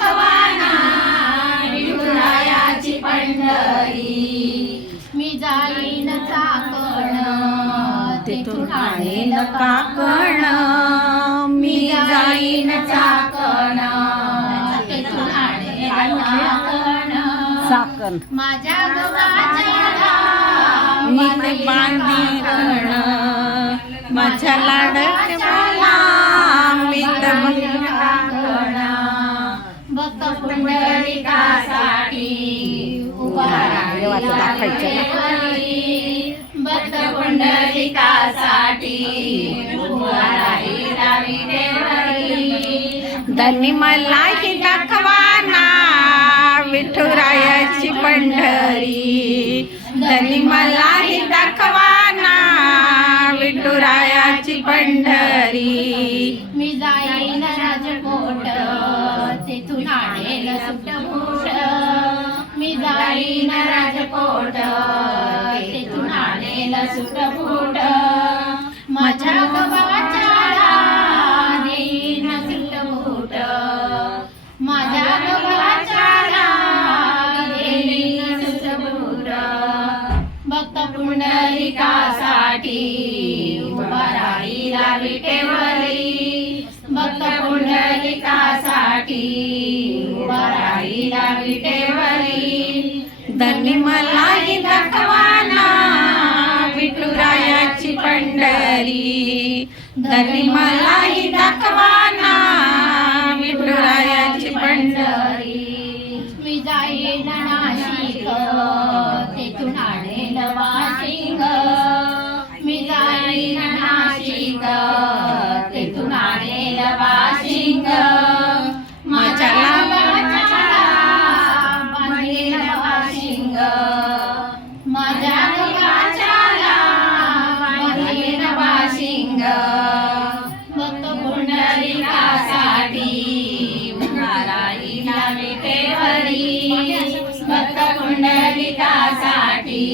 दाखवाना विठुरायाची पंढरी मी जाईन चाकण तेथून आणेल काकण मी जाईन चाकण तेथून आणेल काकण साकन माझ्या गव्हाच्या मी ते बांधी कण माझ्या लाडक्याला मी तर भक्त पुंडलिकासाठी उभा राहिला भक्त पुंडलिकासाठी उभा राहिला विटेवरी धनी मलाही दाखवाना विठुरायाची पंढरी धनी मलाही दाखवाना विठुरायाची पंढरी मी जाईन राजकोट तेथून आणेल सुटबूट मी जाईन राजकोट तेथून आणेल सुटबूट माझ्या गव्हाच्या देईन सुटबूट माझ्या गव्हाच्या देईन सुटबूट भक्त पुंडलिकासाठी उभा राहिला विटेवरी भक्त पुंडलिकासाठी उभा राहिला विटेवरी धनी मलाही दाखवाना विठुरायाची पंढरी धनी मलाही दाखवाना विठुरायाची पंढरी मी जाईन नाशिक तेथून आणेल वाशिंग मी जाईन नाशिक तेथून आणेल वाशिंग माझ्या गव्हाच्या बांधेल वाशिंग माझ्या गव्हाच्या बांधेल वाशिंग भक्त पुंडलिकासाठी उभा राहिला विटेवरी भक्त पुंडलिकासाठी